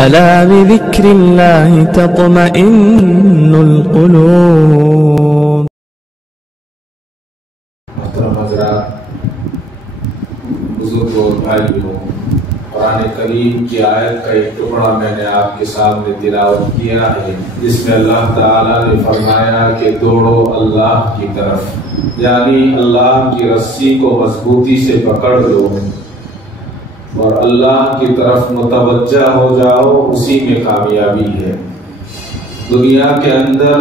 ألا بذكر الله تطمئن القلوب. محترم حضرات، بزرگ اور بھائیوں، قرآن کریم کی آیت کا ایک ٹکڑا میں نے آپ کے سامنے تلاوت کیا ہے، جس میں اللہ تعالیٰ نے فرمایا کہ دوڑو اللہ کی طرف، یعنی اللہ کی رسی کو مضبوطی سے پکڑ لو اور اللہ کی طرف متوجہ ہو جاؤ، اسی میں کامیابی ہے۔ دنیا کے اندر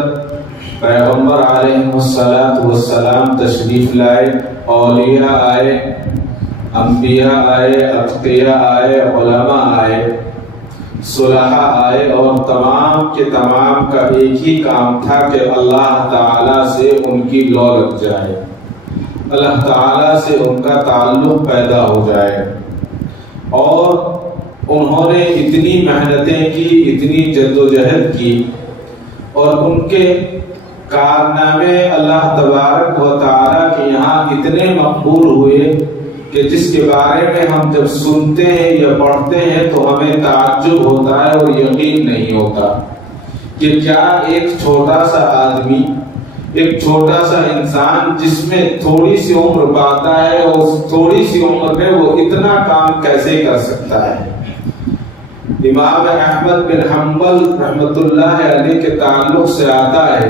پیغمبر علیہ السلام تشریف لائے، اولیاء آئے، انبیاء آئے، اتقیاء آئے، علماء آئے، صلحاء آئے، اور تمام کے تمام کا ایک ہی کام تھا کہ اللہ تعالیٰ سے ان کی لو لگ جائے، اللہ تعالیٰ سے ان کا تعلق پیدا ہو جائے۔ اور انہوں نے اتنی محنتیں کی، اتنی جدوجہد کی، اور ان کے کارنامے اللہ تبارک و تعالیٰ کے یہاں اتنے مقبول ہوئے کہ جس کے بارے میں ہم جب سنتے ہیں یا پڑھتے ہیں تو ہمیں تعجب ہوتا ہے اور یقین نہیں ہوتا کہ کیا ایک چھوٹا سا آدمی، ایک چھوٹا سا انسان جس میں تھوڑی سی عمر پاتا ہے، اور اس تھوڑی سی عمر میں وہ اتنا کام کیسے کر سکتا ہے۔ امام احمد بن حنبل رحمۃ اللہ علیہ کے تعلق سے آتا ہے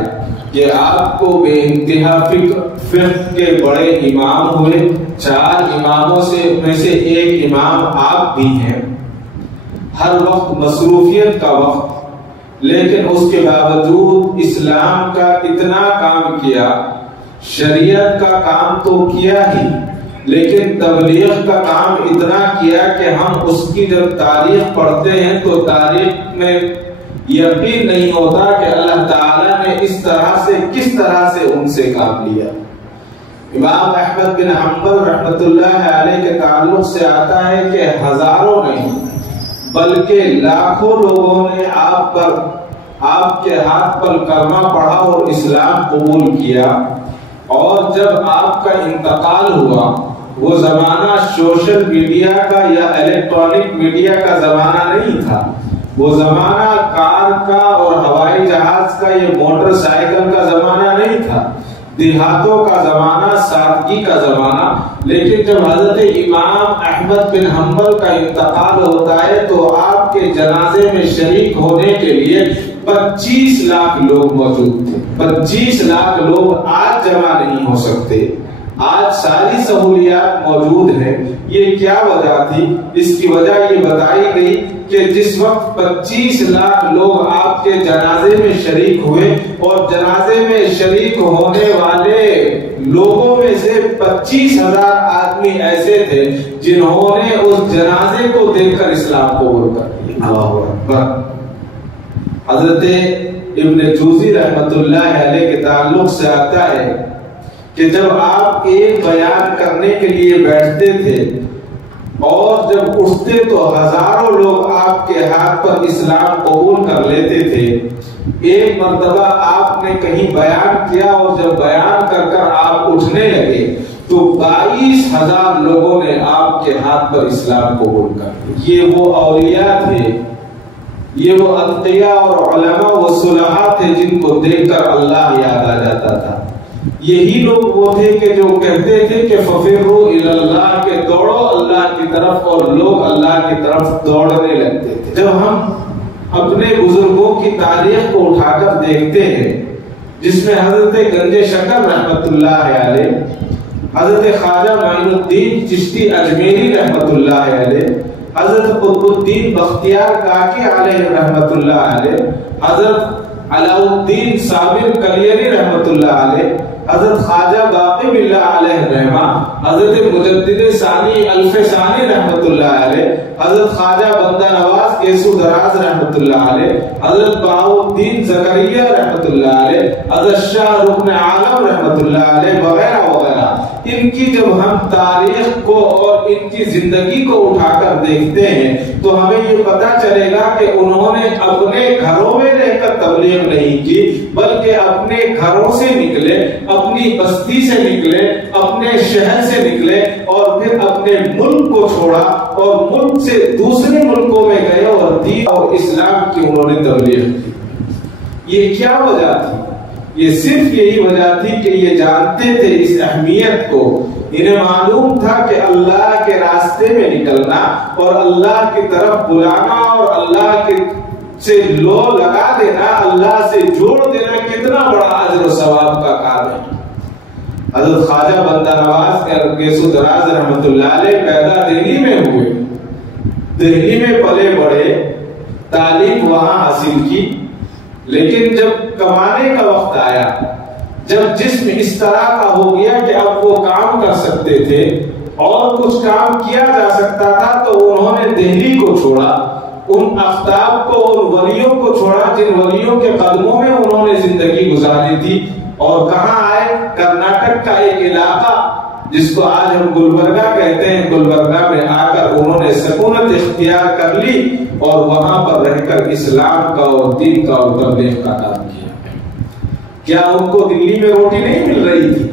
کہ آپ کو بے انتہا فقہ کے بڑے امام ہوئے، 4 اماموں میں سے ایک امام آپ بھی ہیں، ہر وقت مصروفیت کا وقت، لیکن اس کے باوجود اسلام کا اتنا کام کیا، شریعت کا کام تو کیا ہی، لیکن تبلیغ کا کام اتنا کیا کہ ہم اس کی جب تاریخ پڑھتے ہیں تو تاریخ میں یقین نہیں ہوتا کہ اللہ تعالیٰ نے کس طرح سے ان سے کام لیا۔ امام احمد بن حنبل رحمۃ اللہ علیہ کے تعلق سے آتا ہے کہ ہزاروں نہیں بلکہ لاکھوں لوگوں نے آپ کے ہاتھ پر کلمہ پڑھا اور اسلام قبول کیا، اور جب آپ کا انتقال ہوا، وہ زمانہ سوشل میڈیا کا یا الیکٹرانک میڈیا کا زمانہ نہیں تھا، وہ زمانہ کار کا اور ہوائی جہاز کا، یہ موٹر سائیکل کا زمانہ نہیں تھا، دیہاتوں کا زمانہ، سادگی کا زمانہ۔ لیکن جب حضرت امام احمد بن حنبل کا انتقال ہوتا ہے تو آپ کے جنازے میں شریک ہونے کے لیے 25 لاکھ لوگ موجود تھے۔ 25 لاکھ لوگ آج جمع نہیں ہو سکتے، آج ساری سہولیات موجود ہیں۔ یہ کیا وجہ تھی؟ اس کی وجہ یہ بتائی گئی کہ جس وقت 25 لاکھ لوگ آپ کے جنازے میں شریک ہوئے، اور جنازے میں شریک ہونے والے لوگوں میں سے 25,000 آدمی ایسے تھے جنہوں نے اس جنازے کو دیکھ کر اسلام قبول کر لیا۔ اللہ اکبر۔ حضرت ابن جوزی رحمۃ اللہ علیہ کے تعلق سے آتا ہے کہ جب آپ ایک بیان کرنے کے لیے بیٹھتے تھے اور جب اٹھتے تو ہزاروں لوگ آپ کے ہاتھ پر اسلام قبول کر لیتے تھے۔ ایک مرتبہ آپ نے کہیں بیان کیا اور جب بیان کر کر آپ اٹھنے لگے تو 22,000 لوگوں نے آپ کے ہاتھ پر اسلام قبول کر لیا۔ یہ وہ اولیاء تھے، یہ وہ اتقیاء اور علماء و صلحاء تھے جن کو دیکھ کر اللہ یاد آ جاتا تھا۔ یہی لوگ وہ تھے کہ جو کہتے تھے کہ ففروا الی اللہ، کہ دوڑو اللہ کی طرف، اور لوگ اللہ کی طرف دوڑنے لگتے تھے۔ جب ہم اپنے بزرگوں کی تاریخ کو اٹھا کر دیکھتے ہیں، جس میں حضرت گنج شکر رحمۃ اللہ علیہ، حضرت خواجہ معین الدین چشتی اجمیری رحمۃ اللہ علیہ، حضرت قطب الدین بختیار کاکی علیہ رحمۃ اللہ علیہ، حضرت علاء الدین صابر کلیری رحمۃ اللہ علیہ، حضرت خواجہ باقی باللہ علیہ رحمہ، حضرت مجدد ثانی الف ثانی رحمۃ اللہ علیہ، حضرت خواجہ بندہ نواز کیسو دراز رحمۃ اللہ علیہ، حضرت بہاؤ الدین زکریا رحمۃ اللہ علیہ، حضرت شاہ رکن عالم رحمۃ اللہ علیہ، وغیرہ وغیرہ۔ ان کی جب ہم تاریخ کو اور ان کی زندگی کو اٹھا کر دیکھتے ہیں تو ہمیں یہ پتا چلے گا کہ انہوں نے اپنے گھروں میں رہ کر تبلیغ نہیں کی، بلکہ اپنے گھروں سے نکلے، اپنی بستی سے نکلے، اپنے شہر سے نکلے، اور پھر اپنے ملک کو چھوڑا اور ملک سے دوسرے ملکوں میں گئے اور دین اور اسلام کی انہوں نے تبلیغ کی۔ یہ کیا وجہ تھی؟ یہ صرف یہی وجہ تھی کہ یہ جانتے تھے اس اہمیت کو، انہیں معلوم تھا کہ اللہ کے راستے میں نکلنا اور اللہ کی طرف بلانا اور اللہ کے سے لو لگا دینا، اللہ سے جوڑ دینا کتنا بڑا اجر و ثواب کا کام ہے۔ حضرت خواجہ بندہ نواز گیسو دراز رحمت اللہ علیہ پیدا دہلی میں ہوئے، دہلی میں پلے بڑے، تعلیم وہاں حاصل کی، لیکن جب کمانے کا وقت آیا، جب جسم اس طرح کا ہو گیا کہ اب وہ کام کر سکتے تھے اور کچھ کام کیا جا سکتا تھا، تو انہوں نے دہلی کو چھوڑا، ان آفتاب کو، ان ولیوں کو چھوڑا جن ولیوں کے قدموں میں انہوں نے زندگی گزاری تھی، اور کہاں آئے؟ کرناٹک کا ایک علاقہ جس کو آج ہم گلبرگہ کہتے ہیں، گلبرگہ میں آ کر انہوں نے سکونت اختیار کر لی اور وہاں پر رہ کر اسلام کا اور دین کا اور تبلیغ کا کام کیا۔ کیا ان کو دلی میں روٹی نہیں مل رہی تھی؟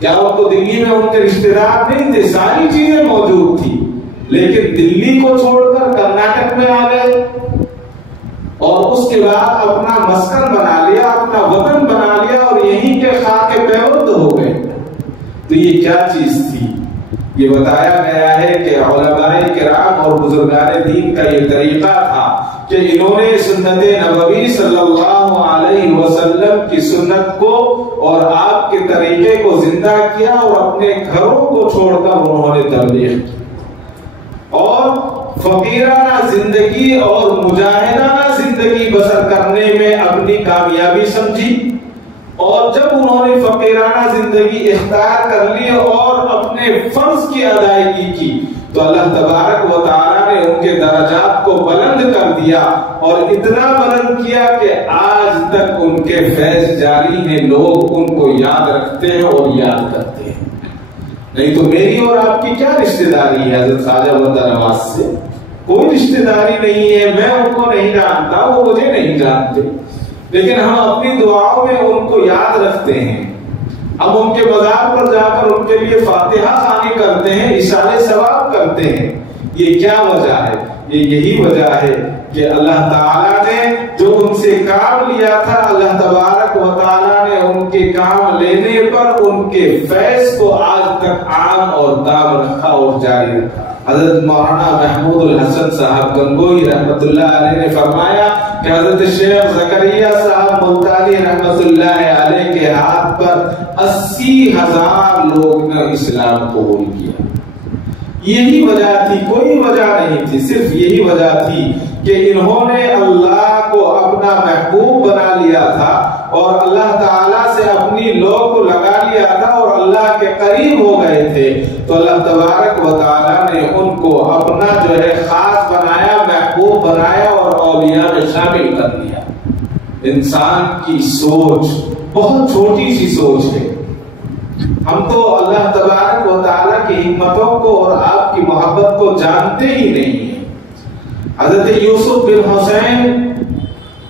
کیا ان کو دلی میں ان کے رشتہ دار نہیں تھے؟ ساری چیزیں موجود تھی، لیکن دلی کو چھوڑ کر کرناٹک میں آ گئے اور اس کے بعد اپنا مسکن بنا لیا، اپنا وطن بنا لیا اور یہیں کے خاک پیوند ہو گئے۔ تو یہ کیا چیز تھی؟ یہ بتایا گیا ہے کہ علماء کرام اور بزرگان دین کا یہ طریقہ تھا کہ انہوں نے سنت نبوی صلی اللہ علیہ وسلم کی سنت کو اور آپ کے طریقے کو زندہ کیا اور اپنے گھروں کو چھوڑ کر انہوں نے تبلیغ کی اور فقیرانہ زندگی اور مجاہدانہ زندگی بسر کرنے میں اپنی کامیابی سمجھی، اور جب انہوں نے فقیرانہ زندگی اختیار کر لی اور اپنے فرض کی ادائیگی کی تو اللہ تبارک و تعالی نے ان کے درجات کو بلند کر دیا اور اتنا بلند کیا کہ آج تک ان کے فیض جاری ہیں، لوگ ان کو یاد رکھتے ہیں اور یاد کرتے ہیں۔ نہیں تو میری اور آپ کی کیا رشتہ داری ہے حضرت خواجہ بندہ نواز سے؟ کوئی رشتہ داری نہیں ہے، میں ان کو نہیں جانتا، وہ مجھے نہیں جانتے، لیکن ہم اپنی دعاؤں میں ان کو یاد رکھتے ہیں، ہم ان کے مزار پر جا کر ان کے لیے فاتحہ خوانی کرتے ہیں، اشارے ثواب کرتے ہیں۔ یہ کیا وجہ ہے؟ یہ یہی وجہ ہے کہ اللہ تعالیٰ نے جو ان سے کام لیا تھا، اللہ تبارک و تعالیٰ نے ان کے کام لینے پر ان کے فیض کو آج تک عام اور دام رکھا اور جاری رکھا۔ حضرت مولانا محمود الحسن صاحب گنگوئی رحمت اللہ علیہ نے فرمایا کہ حضرت شیخ زکریا صاحب ملتانی رحمت اللہ علیہ کے ہاتھ پر 80,000 لوگ نے اسلام قبول کیا۔ یہی وجہ تھی، کوئی وجہ نہیں تھی، صرف یہی وجہ تھی کہ انہوں نے اللہ کو اپنا محبوب بنا لیا تھا اور اللہ تعالیٰ سے اپنی لو کو لگا لیا تھا اور اللہ کے قریب ہو گئے تھے، تو اللہ تبارک و تعالیٰ نے ان کو اپنا جو ہے خاص بنایا، محبوب بنایا اور اولیاء میں شامل کر لیا۔ انسان کی سوچ بہت چھوٹی سی سوچ ہے، ہم تو اللہ تبارک و تعالیٰ کی حکمتوں کو اور آپ کی محبت کو جانتے ہی نہیں ہیں۔ حضرت یوسف بن حسین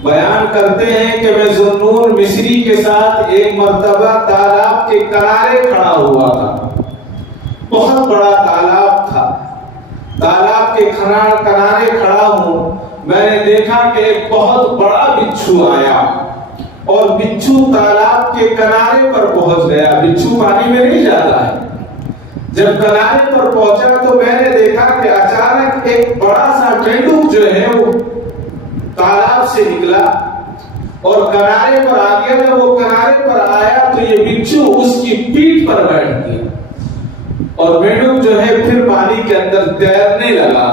بیان کرتے ہیں کہ میں ذوالنون مصری کے ساتھ ایک مرتبہ تالاب کے کنارے کھڑا ہوا تھا، بہت بڑا تالاب تھا، تالاب کے کنارے کھڑا ہوں، میں نے دیکھا کہ ایک بہت بڑا بچھو آیا اور بچھو تالاب کے کنارے پر پہنچ گیا۔ بچھو پانی میں نہیں جاتا ہے، جب کنارے پر پہنچا تو میں نے دیکھا کہ اچانک ایک بڑا سا مینڈک جو ہے وہ تالاب سے نکلا اور کنارے پر آ گیا۔ جب وہ کنارے پر آیا تو یہ بچھو اس کی پیٹھ پر بیٹھ گیا اور مینڈک جو ہے پھر پانی کے اندر تیرنے لگا،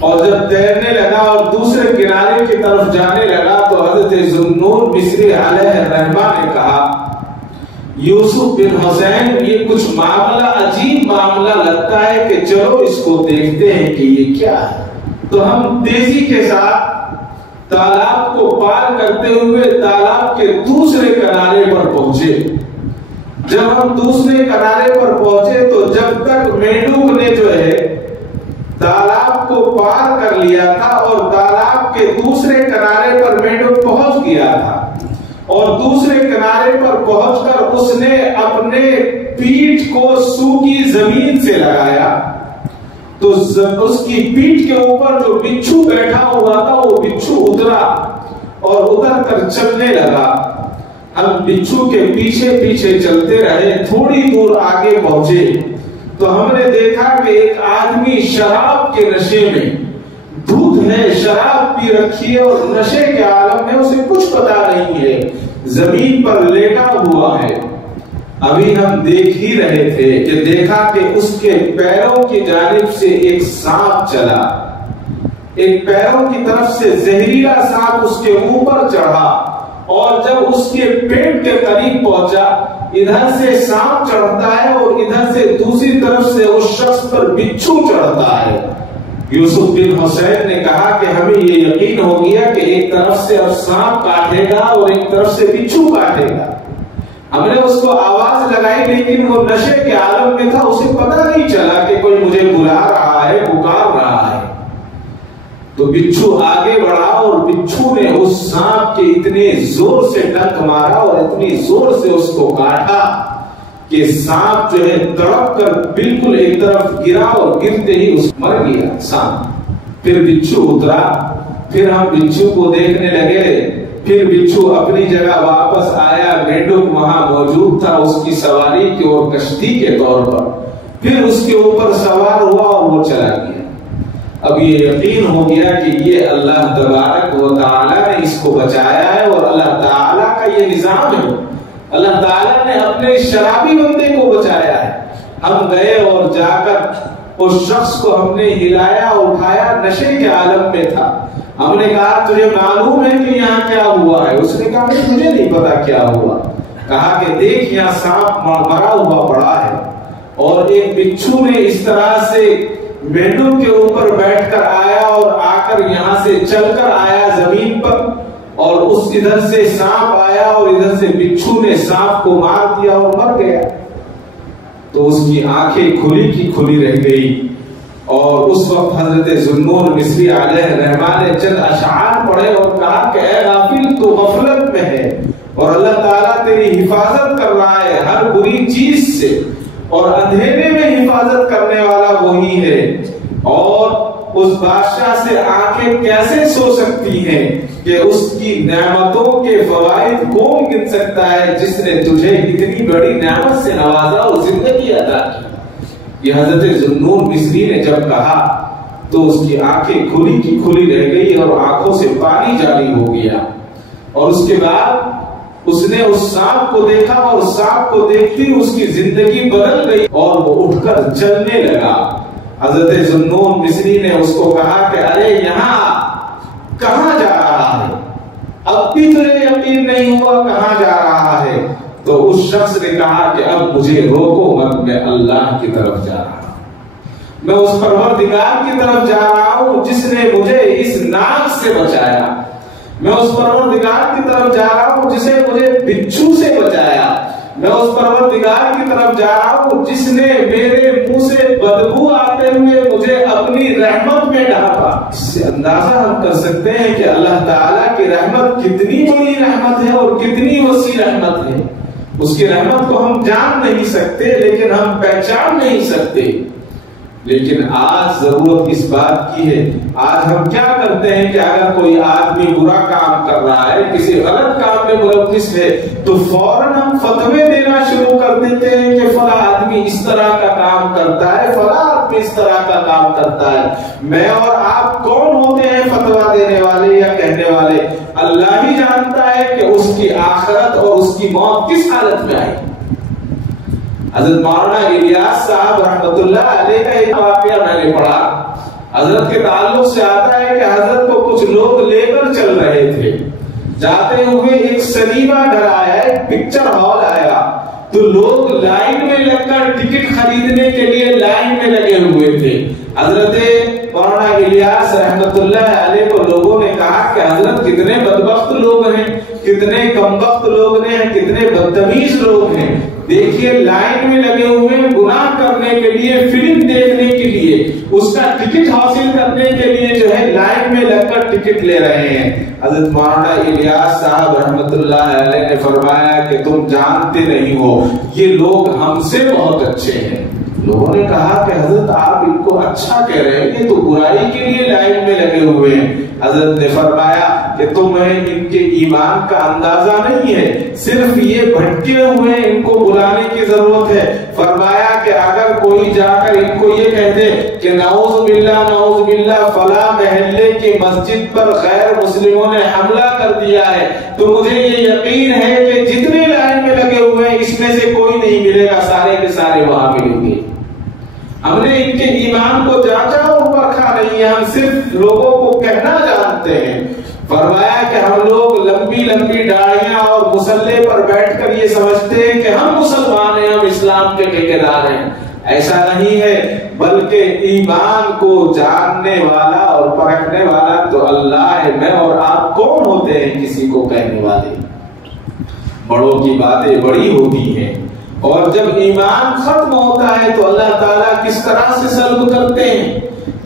اور جب تیرنے لگا اور دوسرے کنارے کی طرف جانے لگا تو حضرت ذوالنون مصری علیہ الرحمہ نے کہا یوسف بن حسین یہ کچھ معاملہ عجیب معاملہ لگتا ہے کہ چلو اس کو دیکھتے ہیں کہ یہ کیا ہے۔ تو ہم تیزی کے ساتھ تالاب کو پار کرتے ہوئے تالاب کے دوسرے کنارے پر پہنچے۔ جب ہم دوسرے کنارے پر پہنچے تو جب تک مینڈک نے جو ہے تالاب کو پار کر لیا تھا اور تالاب کے دوسرے کنارے پر مینڈک پہنچ گیا تھا اور دوسرے کنارے پر پہنچ کر اس نے اپنے پیٹھ کو سوکھی زمین سے لگایا تو اس کی پیٹھ کے اوپر جو بچھو بیٹھا ہوا تھا وہ بچھو اترا اور اتر کر چلنے لگا۔ ہم بچھو کے پیچھے پیچھے چلتے رہے، تھوڑی دور آگے پہنچے تو ہم نے دیکھا کہ ایک آدمی شراب کے نشے میں، دودھ ہے، شراب پی رکھی ہے اور نشے کے عالم میں اسے کچھ پتا نہیں ہے، زمین پر لیٹا ہوا ہے۔ ابھی ہم دیکھ ہی رہے تھے کہ دیکھا کہ اس کے پیروں کی جانب سے ایک سانپ چلا، ایک پیروں کی طرف سے زہریلا سانپ اس کے اوپر چڑھا، اور جب اس کے پیٹ کے قریب پہنچا، ادھر سے سانپ چڑھتا ہے اور ادھر سے دوسری طرف سے اس شخص پر بچھو چڑھتا ہے۔ یوسف بن حسین نے کہا کہ ہمیں یہ یقین ہو گیا کہ ایک طرف سے اب سانپ کاٹے گا اور ایک طرف سے بچھو کاٹے گا۔ ہم نے اس کو آواز لگائی لیکن وہ نشے کے عالم میں تھا، اسے پتہ نہیں چلا کہ کوئی مجھے بلا رہا ہے، پکار رہا ہے۔ تو بچھو آگے بڑھا اور بچھو نے اس سانپ کے اتنے زور سے ڈنک مارا اور اتنی زور سے اس کو کاٹا کہ سانپ جو ہے تڑپ کر بالکل ایک طرف گرا اور گرتے ہی اس مر گیا سانپ۔ پھر بچھو اترا، پھر ہم بچھو کو دیکھنے لگے، پھر بچھو اپنی جگہ واپس آیا، مینڈک وہاں موجود تھا اس کی سواری کی اور کشتی کے طور پر، پھر اس کے اوپر سوار ہوا اور وہ چلا گیا۔ اب یہ یقین ہو گیا کہ یہ اللہ تبارک و تعالیٰ نے اس کو بچایا ہے اور اللہ تعالیٰ کا یہ نظام ہے، اللہ تعالیٰ نے اپنے شرابی بندے کو بچایا ہے۔ ہم گئے اور جا کر اس شخص کو ہم نے ہلایا اٹھایا، نشے کے عالم میں تھا۔ ہم نے کہا تجھے معلوم ہے کہ یہاں کیا ہوا ہے؟ اس نے کہا مجھے نہیں پتا کیا ہوا۔ کہا کہ دیکھ یہاں سانپ مرا ہوا پڑا ہے، اور ایک بچھو نے اس طرح سے مینڈک کے اوپر بیٹھ کر آیا اور آ کر یہاں سے چل کر آیا زمین پر، اور اس ادھر سے سانپ آیا اور ادھر سے بچھو نے سانپ کو مار دیا اور مر گیا۔ تو اس کی آنکھیں کھلی کی کھلی رہ گئی، اور اس وقت حضرت ذوالنون مصری علیہ الرحمٰن نے چند اشعار پڑھے اور کہا کہ اے غافل تو غفلت میں ہے، اور اللہ تعالیٰ تیری حفاظت کر رہا ہے ہر بری چیز سے، اور اندھیرے میں حفاظت کرنے والا وہی ہے، اور اس بادشاہ سے آنکھیں کیسے سو سکتی ہیں کہ اس کی نعمتوں کے فوائد کون گن سکتا ہے جس نے تجھے اتنی بڑی نعمت سے نوازا اور زندگی عطا کی۔ یہ حضرت ذوالنون مصری نے جب کہا تو اس کی آنکھیں کھلی کی کھلی رہ گئی اور آنکھوں سے پانی جاری ہو گیا، اور اس کے بعد اس نے اس سانپ کو دیکھا اور سانپ کو دیکھتی اس کی زندگی بدل گئی اور وہ اٹھ کر چلنے لگا۔ حضرت ذوالنون مصری نے اس کو کہا کہ ارے یہاں کہاں جا رہا ہے؟ اب بھی تجھے یقین نہیں ہوا کہاں جا رہا ہے؟ تو اس شخص نے کہا کہ اب مجھے روکو مت، میں اللہ کی طرف جا رہا ہوں، میں اس پروردگار کی طرف جا رہا ہوں جس نے مجھے اس ناک سے بچایا، میں اس پروردگار کی طرف جا رہا ہوں جسے مجھے بچھو سے بچایا، میں اس پروردگار کی طرف جا رہا ہوں جس نے میرے منہ سے بدبو آتے ہوئے مجھے اپنی رحمت میں ڈھانپا۔ اس سے اندازہ ہم کر سکتے ہیں کہ اللہ تعالیٰ کی رحمت کتنی بڑی رحمت ہے اور کتنی وسیع رحمت ہے۔ اس کی رحمت کو ہم جان نہیں سکتے لیکن ہم پہچان نہیں سکتے۔ لیکن آج ضرورت اس بات کی ہے، آج ہم کیا کرتے ہیں کہ اگر کوئی آدمی برا کام کر رہا ہے، کسی غلط کام میں ملوث ہے، تو فوراً ہم فتوے دینا شروع کر دیتے ہیں کہ فلاں آدمی اس طرح کا کام کرتا ہے، فلاں آدمی اس طرح کا کام کرتا ہے۔ میں اور آپ کون ہوتے ہیں فتوا دینے والے یا کہنے والے؟ اللہ ہی جانتا ہے کہ اس کی آخرت اور اس کی موت کس حالت میں آئی۔ حضرت مولانا الیاس صاحب رحمۃ اللہ علیہ کا ایک واقعہ میں نے پڑھا، حضرت کے تعلق سے آتا ہے کہ حضرت کو کچھ لوگ لے کر چل رہے تھے، جاتے ہوئے ایک سنیما گھر آیا، ایک پکچر ہال آیا، تو لوگ لائن میں لگ کر ٹکٹ خریدنے کے لیے لائن میں لگے ہوئے تھے۔ حضرت مولانا الیاس رحمۃ اللہ علیہ کو لوگوں نے کہا کہ حضرت کتنے بدبخت لوگ ہیں، کتنے کمبخت لوگ ہیں، کتنے بدتمیز لوگ ہیں، دیکھیے لائن میں لگے ہوئے گناہ کرنے کے لیے، فلم دیکھنے کے لیے، اس کا ٹکٹ حاصل کرنے کے لیے جو ہے لائن میں لگ کر ٹکٹ لے رہے ہیں۔ حضرت مولانا الیاس صاحب رحمۃ اللہ علیہ نے فرمایا کہ تم جانتے نہیں ہو یہ لوگ ہم سے بہت اچھے ہیں، لوگوں نے کہا کہ حضرت آپ ان کو اچھا کہہ رہے ہیں، یہ تو برائی کے لیے لائن میں لگے ہوئے ہیں۔ حضرت نے فرمایا کہ تمہیں ان کے ایمان کا اندازہ نہیں ہے، صرف یہ بھٹکے ہوئے ہیں، ان کو بلانے کی ضرورت ہے۔ فرمایا کہ اگر کوئی جا کر ان کو یہ کہہ دے کہ نعوذ باللہ فلاں محلے کی مسجد پر غیر مسلموں نے حملہ کر دیا ہے، تو مجھے یہ یقین ہے کہ جتنے لائن میں لگے ہوئے ہیں اس میں سے کوئی نہیں ملے گا، سارے کے سارے وہاں ملیں گے۔ ہم نے ان کے ایمان کو جانچا اور پرکھا نہیں ہے، ہم صرف لوگوں کو کہنا جانتے ہیں۔ فرمایا کہ ہم لوگ لمبی لمبی داڑھیاں اور مسلح پر بیٹھ کر یہ سمجھتے ہیں کہ ہم مسلمان ہیں، ہم اسلام کے ٹھیکیدار ہیں۔ ایسا نہیں ہے، بلکہ ایمان کو جاننے والا اور پرکھنے والا تو اللہ ہے۔ میں اور آپ کون ہوتے ہیں کسی کو کہنے والے؟ بڑوں کی باتیں بڑی ہوتی ہیں، اور جب ایمان ختم ہوتا ہے تو اللہ تعالیٰ کس طرح سے سلب کرتے ہیں،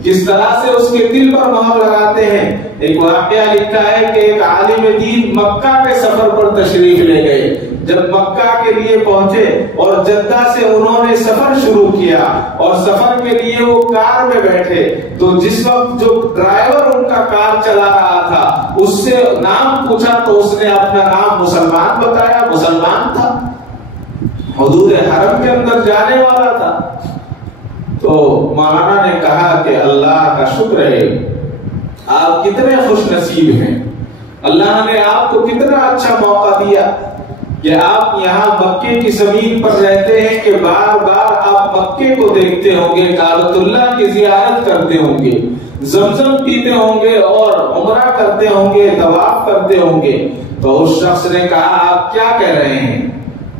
کس طرح سے اس کے دل پر مہر لگاتے ہیں۔ ایک واقعہ لکھا ہے کہ ایک عالم دین مکہ کے سفر پر تشریف لے گئے۔ جب مکہ کے لیے پہنچے اور جدہ سے انہوں نے سفر شروع کیا، اور سفر کے لیے وہ کار میں بیٹھے، تو جس وقت جو ڈرائیور ان کا کار چلا رہا تھا اس سے نام پوچھا تو اس نے اپنا نام مسلمان بتایا، مسلمان تھا، حدود حرم کے اندر جانے والا تھا۔ تو مولانا نے کہا کہ اللہ کا شکر ہے، آپ کتنے خوش نصیب ہیں، اللہ نے آپ کو کتنا اچھا موقع دیا کہ آپ یہاں مکے کی زمین پر رہتے ہیں، کہ بار بار آپ مکے کو دیکھتے ہوں گے، کعبۃ اللہ کی زیارت کرتے ہوں گے، زمزم پیتے ہوں گے اور عمرہ کرتے ہوں گے، طواف کرتے ہوں گے۔ تو اس شخص نے کہا آپ کیا کہہ رہے ہیں؟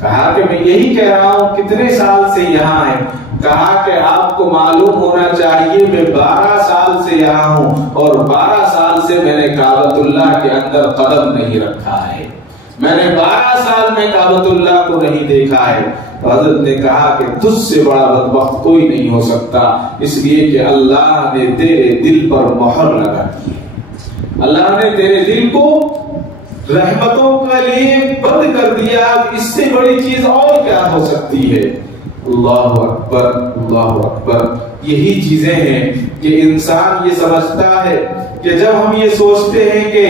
کہا کہ میں یہی کہہ رہا ہوں، کتنے سال سے یہاں ہیں؟ کہا کہ آپ کو معلوم ہونا چاہیے میں 12 سال سے یہاں ہوں، اور 12 سال سے میں نے کعبۃ اللہ کے اندر قدم نہیں رکھا ہے، میں نے 12 سال میں کعبۃ اللہ کو نہیں دیکھا ہے۔ تو حضرت نے کہا کہ تجھ سے بڑا بدبخت کوئی نہیں ہو سکتا، اس لیے کہ اللہ نے تیرے دل پر مہر لگا دی، اللہ نے تیرے دل کو رحمتوں کے لیے بند کر دیا، اس سے بڑی چیز اور کیا ہو سکتی ہے؟ اللہ اکبر، اللہ اکبر۔ یہی چیزیں ہیں کہ انسان یہ سمجھتا ہے کہ جب ہم یہ سوچتے ہیں کہ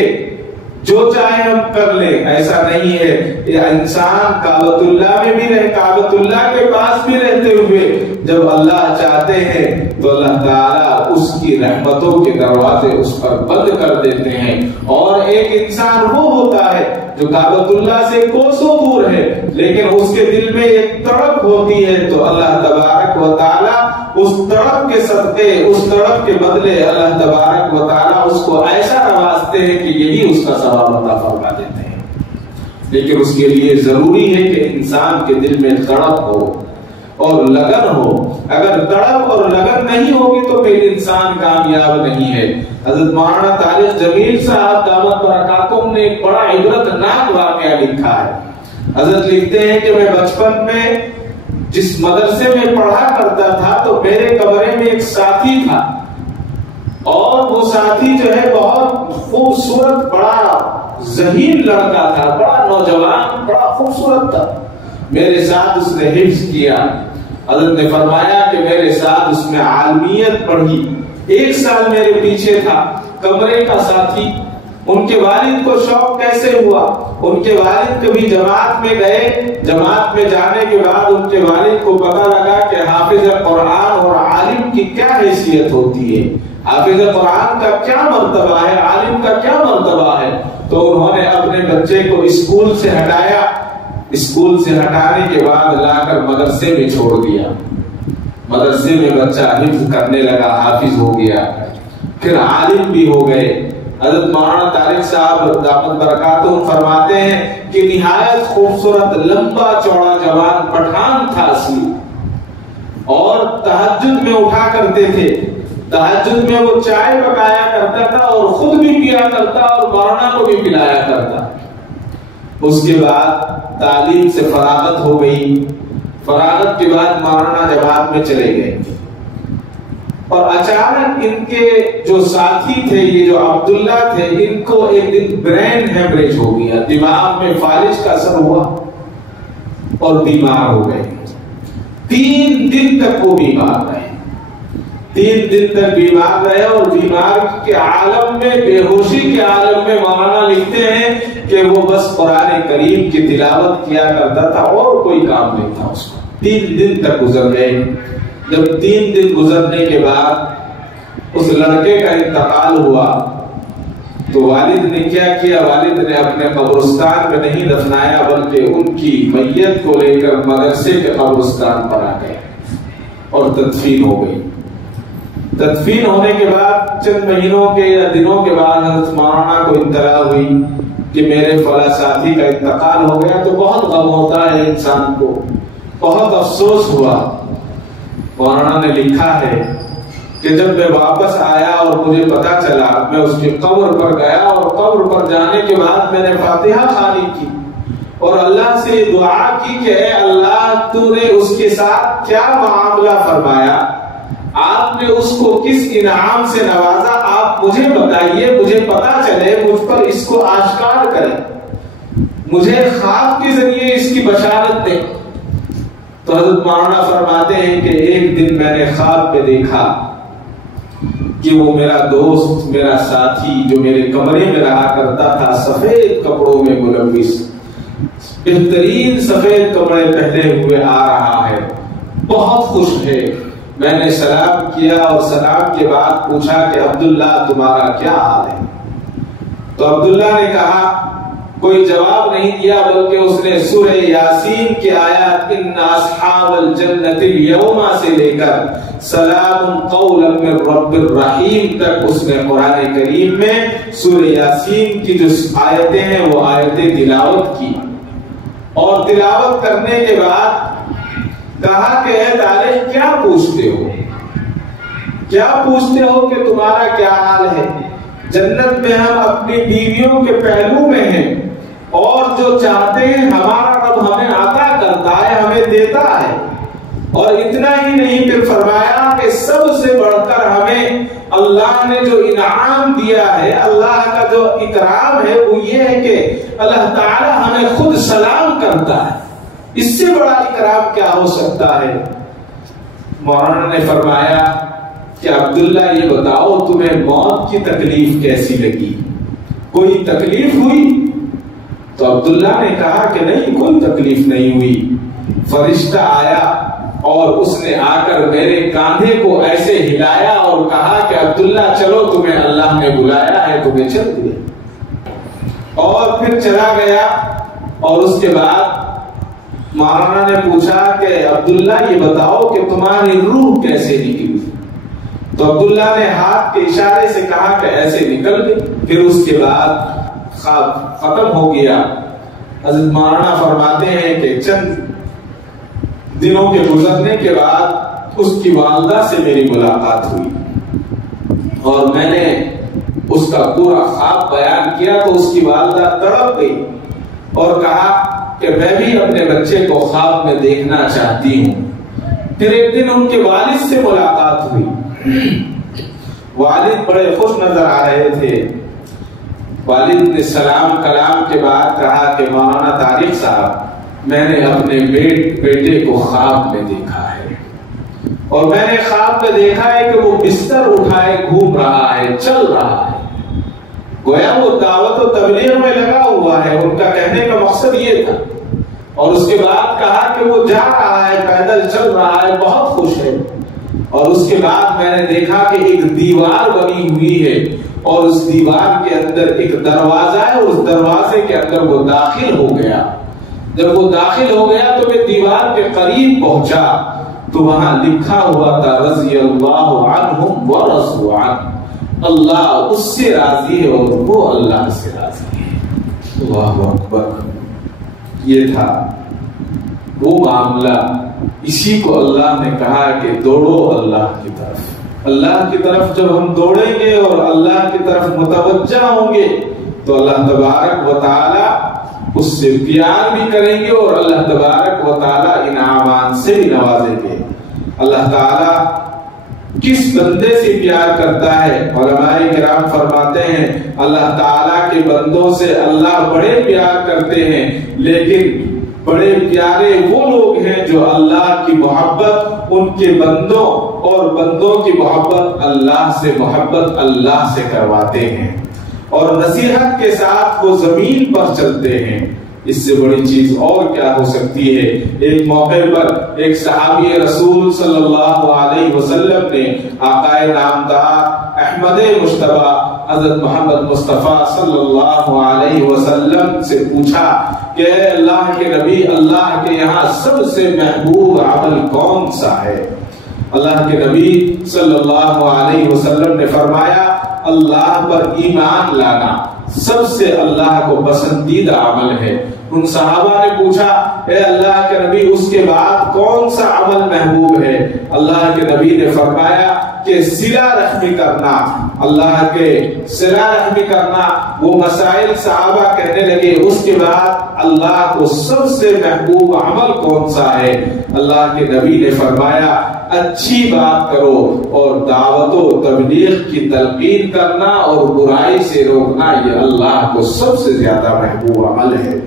جو چاہے ہم کر لیں، ایسا نہیں ہے۔ یہ انسان کعبۃ اللہ میں بھی رہے، کعبۃ اللہ کے پاس بھی رہتے ہوئے جب اللہ چاہتے ہیں تو اللہ تعالیٰ اس کی رحمتوں کے دروازے اس پر بند کر دیتے ہیں۔ اور ایک انسان وہ ہوتا ہے جو کعبۃ اللہ سے کوسوں دور ہے لیکن اس کے دل میں ایک تڑپ ہوتی ہے، تو اللہ تبارک و تعالیٰ اس تڑپ کے صدقے، اس تڑپ کے بدلے اللہ تبارک و تعالیٰ اس کو ایسا نوازتے ہیں کہ یہی اس کا ثواب عطا فرما دیتے ہیں۔ لیکن اس کے لیے ضروری ہے کہ انسان کے دل میں تڑپ ہو اور لگن ہو۔ اگر تڑپ اور لگن نہیں ہوگی تو پھر انسان کامیاب نہیں ہے۔ حضرت مولانا طارق جمیل صاحب دامت برکاتہم نے ایک بڑا عبرت ناک واقعہ لکھا ہے۔ حضرت لکھتے ہیں کہ میں بچپن میں جس مدرسے میں پڑھا کرتا تھا تو میرے کمرے میں ایک ساتھی تھا، اور وہ ساتھی جو ہے بہت خوبصورت، بڑا ذہین لڑکا تھا، بڑا نوجوان، بڑا خوبصورت تھا۔ میرے ساتھ اس نے حفظ کیا۔ حضرت نے فرمایا کہ میرے ساتھ اس میں عالمیت پڑھی، 1 سال میرے پیچھے تھا، کمرے کا ساتھی۔ ان کے والد کو شوق کیسے ہوا؟ ان کے والد کبھی جماعت میں گئے، جماعت میں جانے کے بعد ان کے والد کو پتہ لگا کہ حافظ قرآن اور عالم کی کیا حیثیت ہوتی ہے، حافظ قرآن کا کیا مرتبہ ہے، عالم کا کیا مرتبہ ہے۔ تو انہوں نے اپنے بچے کو اسکول سے ہٹایا، اسکول سے ہٹانے کے بعد لا کر مدرسے میں چھوڑ دیا۔ مدرسے میں بچہ حفظ کرنے لگا، حافظ ہو گیا، پھر عالم بھی ہو گئے۔ حضرت مولانا طارق صاحب دامت برکاتہم فرماتے ہیں کہ نہایت خوبصورت، لمبا چوڑا جوان پٹھان تھا اصلی، اور تہجد میں اٹھا کرتے تھے۔ تہجد میں وہ چائے پکایا کرتا تھا اور خود بھی پیا کرتا اور مولانا کو بھی پلایا کرتا۔ اس کے بعد تعلیم سے فراغت ہو گئی۔ فراغت کے بعد مولانا جماعت میں چلے گئے، اور اچانک ان کے جو ساتھی تھے، یہ جو عبداللہ تھے، ان کو ایک دن برین ہیمریج ہو گیا، دماغ میں فالج کا اثر ہوا اور بیمار ہو گئے۔ 3 دن تک وہ بیمار رہے، 3 دن تک بیمار رہے، اور بیمار کے عالم میں، بے ہوشی کے عالم میں مولانا لکھتے ہیں کہ وہ بس قرآن کریم کی تلاوت کیا کرتا تھا اور کوئی کام نہیں تھا اس کو۔ 3 دن تک گزر گئے۔ جب 3 دن گزرنے کے بعد اس لڑکے کا انتقال ہوا تو والد نے کیا کیا؟ والد نے اپنے قبرستان میں نہیں دفنایا بلکہ ان کی میت کو لے کر مدرسے کے قبرستان پر آ گئے اور تدفین ہو گئی۔ تدفین ہونے کے بعد چند مہینوں کے یا دنوں کے بعد حضرت مولانا کو اطلاع ہوئی کہ میرے فلاں ساتھی کا انتقال ہو گیا، تو بہت غم ہوتا ہے انسان کو، بہت افسوس ہوا۔ مولانا نے لکھا ہے کہ جب میں واپس آیا اور مجھے پتا چلا، میں اس کی قبر پر گیا اور قبر پر جانے کے بعد میں نے فاتحہ خوانی کی اور اللہ سے دعا کی کہ اے اللہ، تو نے اس کے ساتھ کیا معاملہ فرمایا، آپ نے اس کو کس انعام سے نوازا، آپ مجھے بتائیے، مجھے پتا چلے، مجھ پر اس کو آشکار کریں، مجھے خواب کے ذریعے اس کی بشارت دیں۔ تو حضرت مولانا فرماتے ہیں کہ ایک دن میں نے خواب میں دیکھا کہ وہ میرا دوست، میرا ساتھی جو میرے کمرے میں رہا کرتا تھا، سفید کپڑوں میں ملوث، بہترین سفید کپڑے پہنے ہوئے آ رہا ہے، بہت خوش ہے۔ میں نے سلام کیا اور سلام کے بعد پوچھا کہ عبداللہ تمہارا کیا حال ہے؟ تو عبداللہ نے کہا، کوئی جواب نہیں دیا بلکہ اس نے سورہ یاسین کی آیات ان اصحاب الجنت اليوم سے لے کر سلام قولا من رب الرحیم تک اس نے قرآن کریم میں سورہ یاسین کی جو آیتیں ہیں وہ آیتیں تلاوت کی، اور تلاوت کرنے کے بعد کہا کہ اے طالب کیا پوچھتے ہو، کیا پوچھتے ہو کہ تمہارا کیا حال ہے؟ جنت میں ہم اپنی بیویوں کے پہلو میں ہیں اور جو چاہتے ہیں ہمارا رب ہمیں عطا کرتا ہے، ہمیں دیتا ہے، اور اتنا ہی نہیں پھر فرمایا کہ سب سے بڑھ کر ہمیں اللہ نے جو انعام دیا ہے، اللہ کا جو اکرام ہے وہ یہ ہے کہ اللہ تعالی ہمیں خود سلام کرتا ہے، اس سے بڑا اکرام کیا ہو سکتا ہے؟ مولانا نے فرمایا کہ عبداللہ یہ بتاؤ تمہیں موت کی تکلیف کیسی لگی، کوئی تکلیف ہوئی؟ تو عبداللہ نے کہا کہ نہیں، کوئی تکلیف نہیں ہوئی۔ فرشتہ آیا اور اس نے آ کر میرے کاندھے کو ایسے ہلایا اور کہا کہ عبداللہ چلو، تمہیں اللہ نے بلایا ہے، تمہیں چل دیا، اور پھر چلا گیا۔ اور اس کے بعد مولانا نے پوچھا کہ عبداللہ یہ بتاؤ کہ تمہاری روح کیسے نکلی؟ تو عبداللہ نے ہاتھ کے اشارے سے کہا کہ ایسے نکل گئی۔ پھر اس کے بعد خواب ختم ہو گیا۔ حضرت مولانا فرماتے ہیں کہ چند دنوں کے گزرنے کے بعد اس کی والدہ سے میری ملاقات ہوئی اور میں نے اس کا پورا خواب بیان کیا تو اس کی والدہ تڑپ گئی اور کہا کہ میں بھی اپنے بچے کو خواب میں دیکھنا چاہتی ہوں۔ پھر ایک دن ان کے والد سے ملاقات ہوئی، والد بڑے خوش نظر آ رہے تھے۔ والد نے سلام کلام کے بعد کہا کہ مولانا طارق صاحب، میں نے اپنے بیٹے کو خواب میں دیکھا ہے، اور میں نے خواب میں دیکھا ہے کہ وہ بستر اٹھائے گھوم رہا ہے، چل رہا ہے، گویا وہ دعوت و تبلیغ میں لگا ہوا ہے۔ ان کا کہنے کا مقصد یہ تھا۔ اور اس کے بعد کہا کہ وہ جا رہا ہے، پیدل چل رہا ہے، بہت خوش ہے۔ اور اس کے بعد میں نے دیکھا کہ ایک دیوار بنی ہوئی ہے اور اس دیوار کے اندر ایک دروازہ ہے، اور اس دروازے کے اندر وہ داخل ہو گیا۔ جب وہ داخل ہو گیا تو میں دیوار کے قریب پہنچا تو وہاں لکھا ہوا تھا رضی اللہ عنہم ورضوا عنہ، اللہ اس سے راضی ہے اور وہ اللہ سے راضی ہے۔ اللہ اکبر، یہ تھا وہ معاملہ۔ اسی کو اللہ نے کہا کہ دوڑو اللہ کی طرف۔ اللہ کی طرف جب ہم دوڑیں گے اور اللہ کی طرف متوجہ ہوں گے تو اللہ تبارک و تعالی اس سے پیار بھی کریں گے اور اللہ تبارک و تعالی انعامات سے بھی نوازیں گے۔ اللہ تعالی کس بندے سے پیار کرتا ہے؟ علماء کرام فرماتے ہیں اللہ تعالیٰ کے بندوں سے اللہ بڑے پیار کرتے ہیں، لیکن بڑے پیارے وہ لوگ ہیں جو اللہ کی محبت ان کے بندوں اور بندوں کی محبت اللہ سے کرواتے ہیں، اور نصیحت کے ساتھ وہ زمین پر چلتے ہیں۔ اس سے بڑی چیز اور کیا ہو سکتی ہے؟ ایک موقع پر ایک صحابی رسول صلی اللہ علیہ وسلم نے آقا نامدار احمد مجتبی حضرت محمد مصطفیٰ صلی اللہ علیہ وسلم سے پوچھا کہ اے اللہ کے نبی، اللہ کے یہاں سب سے محبوب عمل کون سا ہے؟ اللہ کے نبی صلی اللہ علیہ وسلم نے فرمایا اللہ پر ایمان لانا سب سے اللہ کو پسندیدہ عمل ہے۔ ان صحابہ نے پوچھا اے اللہ کے نبی اس کے بعد کون سا عمل محبوب ہے؟ اللہ کے نبی نے فرمایا کہ صلہ رحمی کرنا، اللہ کے صلہ رحمی کرنا۔ وہ مسائل صحابہ کہنے لگے اس کے بعد اللہ کو سب سے محبوب عمل کون سا ہے؟ اللہ کے نبی نے فرمایا اچھی بات کرو اور دعوت و تبلیغ کی تلقین کرنا اور برائی سے روکنا، یہ اللہ کو سب سے زیادہ محبوب عمل ہے۔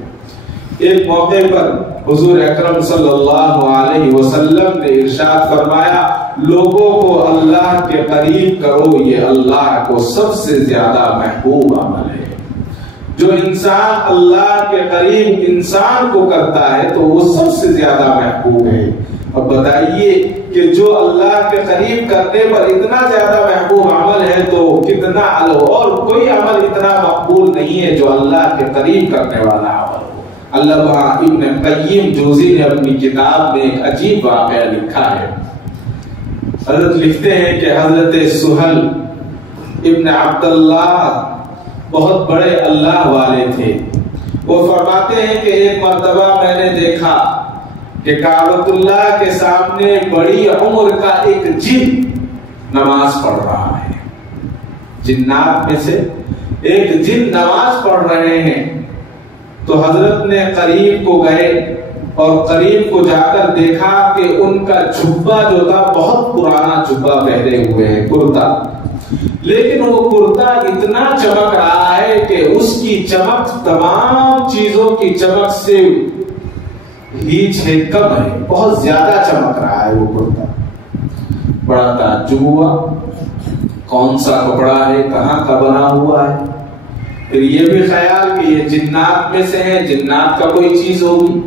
ایک موقع پر حضور اکرم صلی اللہ علیہ وسلم نے ارشاد فرمایا لوگوں کو اللہ کے قریب کرو، یہ اللہ کو سب سے زیادہ محبوب عمل ہے۔ جو انسان اللہ کے قریب انسان کو کرتا ہے تو وہ سب سے زیادہ محبوب ہے۔ اب بتائیے کہ جو اللہ کے قریب کرنے پر اتنا زیادہ محبوب عمل ہے تو کتنا اور کوئی عمل اتنا مقبول نہیں ہے جو اللہ کے قریب کرنے والا عمل ہو۔ علامہ ابن قیم جوزی نے اپنی کتاب میں ایک عجیب واقعہ لکھا ہے۔ حضرت لکھتے ہیں کہ حضرت سہل ابن عبداللہ بہت بڑے اللہ والے تھے۔ وہ فرماتے ہیں کہ ایک مرتبہ میں نے دیکھا کہ کعبۃ اللہ کے سامنے بڑی عمر کا ایک جن نماز پڑھ رہا ہے۔ جنات میں سے ایک جن نماز پڑھ رہے ہیں تو حضرت نے قریب کو گئے اور قریب کو جا کر دیکھا کہ ان کا جبہ جو تھا بہت پرانا جبہ پہنے ہوئے ہے، کرتا، لیکن وہ کرتا اتنا چمک رہا ہے کہ اس کی چمک تمام چیزوں کی چمک سے ہیچ ہے، کم ہے، بہت زیادہ چمک رہا ہے وہ کرتا۔ بڑا تعجب ہوا کون سا کپڑا ہے، کہاں کا بنا ہوا ہے۔ پھر یہ بھی خیال کہ یہ جنات میں سے ہے، جنات کا کوئی چیز ہوگی۔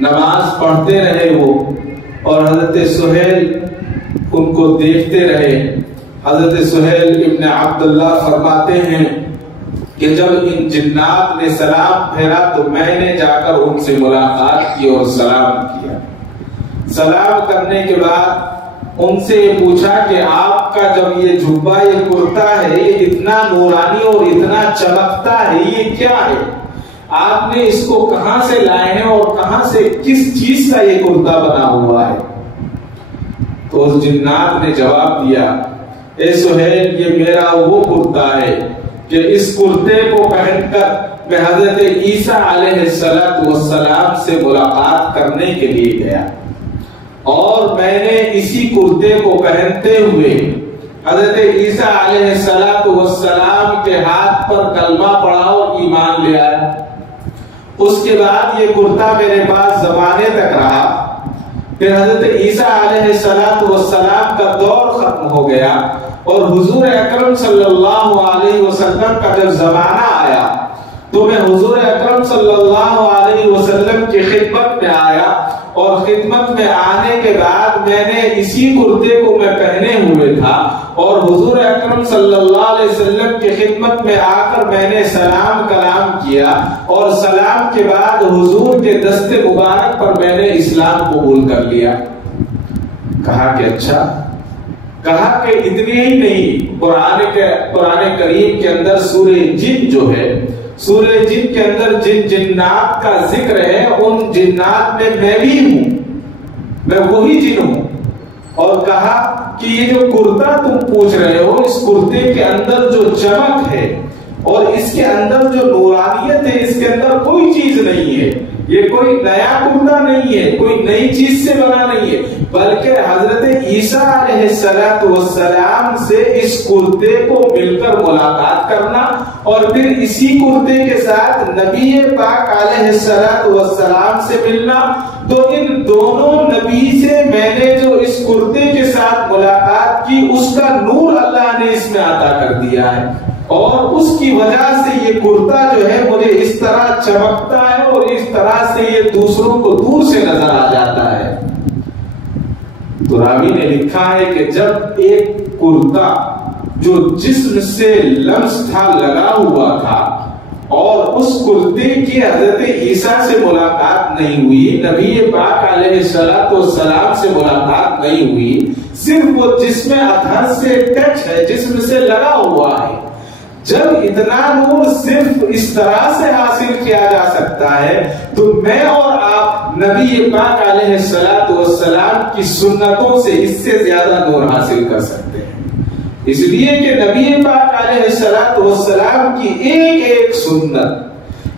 نماز پڑھتے رہے وہ، اور حضرت سہیل ان کو دیکھتے رہے۔ حضرت سہیل ابن عبداللہ فرماتے ہیں کہ جب ان جنات نے سلام پھیرا تو میں نے جا کر ان سے ملاقات کی اور سلام کیا۔ سلام کرنے کے بعد ان سے یہ پوچھا کہ آپ کا جب یہ جبہ یہ کرتا ہے یہ اتنا نورانی اور اتنا چمکتا ہے، یہ کیا ہے؟ آپ نے اس کو کہاں سے لائے ہیں اور کہاں سے کس چیز کا یہ کرتا بنا ہوا ہے؟ تو اس جنات نے جواب دیا اے سہیل یہ میرا وہ کرتا ہے کہ اس کرتے کو پہن کر میں حضرت عیسیٰ علیہ السلام سے ملاقات کرنے کے لیے گیا، اور میں نے اسی کرتے کو پہنتے ہوئے حضرت عیسیٰ علیہ السلام کے ہاتھ پر کلمہ پڑھا اور ایمان لے آیا۔ اس کے بعد یہ کرتا میرے پاس زمانے تک رہا۔ پھر حضرت عیسیٰ علیہ السلام کا دور ختم ہو گیا اور حضور اکرم صلی اللہ علیہ وسلم کا جب زمانہ آیا تو میں حضور اکرم صلی اللہ علیہ وسلم کی خدمت میں آیا، اور خدمت میں آنے کے بعد میں نے اسی کرتے کو میں پہنے ہوئے تھا، اور حضور اکرم صلی اللہ علیہ وسلم کی خدمت میں آ کر میں نے سلام کلام کیا، اور سلام کے بعد حضور کے دست مبارک پر میں نے اسلام قبول کر لیا۔ کہا کہ اچھا، کہا کہ اتنی ہی نہیں، قرآن کریم کے اندر سورہ جن جو ہے، سورہ جن کے اندر جن جنات کا ذکر ہے، ان جنات میں میں بھی ہوں، میں وہی جن ہوں۔ اور کہا کہ یہ جو کرتا تم پوچھ رہے ہو، اس کرتے کے اندر جو چمک ہے اور اس کے اندر جو نورانیت ہے، اس کے اندر کوئی چیز نہیں ہے، یہ کوئی نیا کرتا نہیں ہے، کوئی نئی چیز سے بنا نہیں ہے، بلکہ حضرت عیسیٰ علیہ السلام سے اس کرتے کو مل کر ملاقات کرنا اور پھر اسی کرتے کے ساتھ نبی پاک علیہ السلام سے ملنا، تو ان دونوں نبی سے میں نے جو اس کرتے کے ساتھ ملاقات کی اس کا نور اللہ نے اس میں عطا کر دیا ہے، اور اس کی وجہ سے یہ کرتا جو ہے مجھے اس طرح چمکتا ہے اور اس طرح سے یہ دوسروں کو دور سے نظر آ جاتا ہے۔ تو راوی نے لکھا ہے کہ جب ایک کرتا جو جسم سے لمس تھا لگا ہوا تھا اور اس کرتے کی حضرت عیسیٰ سے ملاقات نہیں ہوئی، نبی پاک علیہ السلام سے ملاقات نہیں ہوئی، صرف وہ جسم اطہر سے ٹچ ہے، جسم سے لگا ہوا ہے، جب اتنا نور صرف اس طرح سے حاصل کیا جا سکتا ہے تو میں اور آپ نبی پاک علیہ السلام کی سنتوں سے اس سے زیادہ نور حاصل کر سکتے ہیں، اس لیے کہ نبی پاک علیہ السلام کی ایک ایک سنت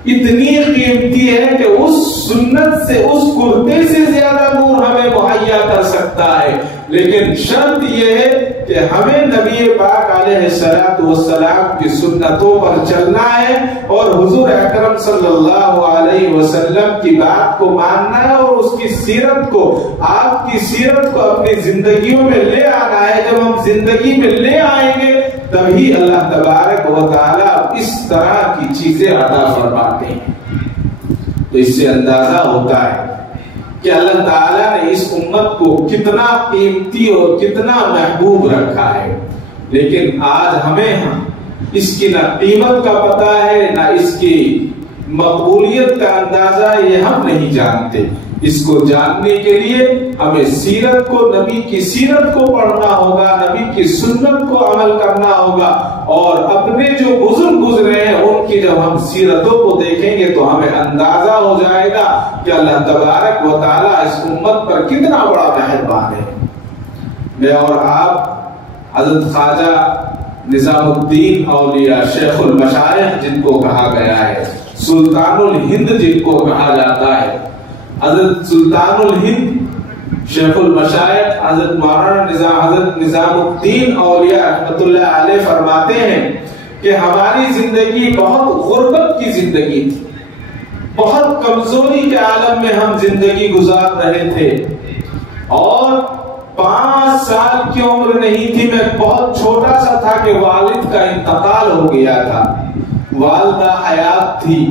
اتنی قیمتی ہے کہ اس سنت سے، اس کرتے سے زیادہ نور ہمیں مہیا کر سکتا ہے، لیکن شرط یہ ہے کہ ہمیں نبی پاک علیہ السلام کی سنتوں پر چلنا ہے اور حضور اکرم صلی اللہ علیہ وسلم کی بات کو ماننا ہے اور اس کی سیرت کو، آپ کی سیرت کو اپنی زندگیوں میں لے آنا ہے۔ جب ہم زندگی میں لے آئیں گے تبھی اللہ تبارک و تعالی اس طرح کی چیزیں عطا فرماتے ہیں۔ تو اس سے اندازہ ہوتا ہے کہ اللہ تعالیٰ نے اس امت کو کتنا قیمتی اور کتنا محبوب رکھا ہے، لیکن آج ہمیں اس کی نہ قیمت کا پتہ ہے نہ اس کی مقبولیت کا اندازہ، یہ ہم نہیں جانتے۔ اس کو جاننے کے لیے ہمیں سیرت کو، نبی کی سیرت کو پڑھنا ہوگا، نبی کی سنت کو عمل کرنا ہوگا، اور اپنے جو بزرگ گزرے ہیں ان کی جب ہم سیرتوں کو دیکھیں گے تو ہمیں اندازہ ہو جائے گا کہ اللہ تبارک و تعالیٰ اس امت پر کتنا بڑا مہربان ہے۔ میں اور آپ حضرت خواجہ نظام الدین اولیاء شیخ المشائخ جن کو کہا گیا ہے، سلطان الہند جن کو کہا جاتا ہے، حضرت سلطان الہند شیخ المشائخ حضرت مولانا حضرت نظام الدین اولیاء رحمۃ اللہ علیہ فرماتے ہیں کہ ہماری زندگی بہت غربت کی زندگی تھی، بہت کمزوری کے عالم میں ہم زندگی گزار رہے تھے، اور 5 سال کی عمر نہیں تھی، میں بہت چھوٹا سا تھا کہ والد کا انتقال ہو گیا تھا، والدہ حیات تھی،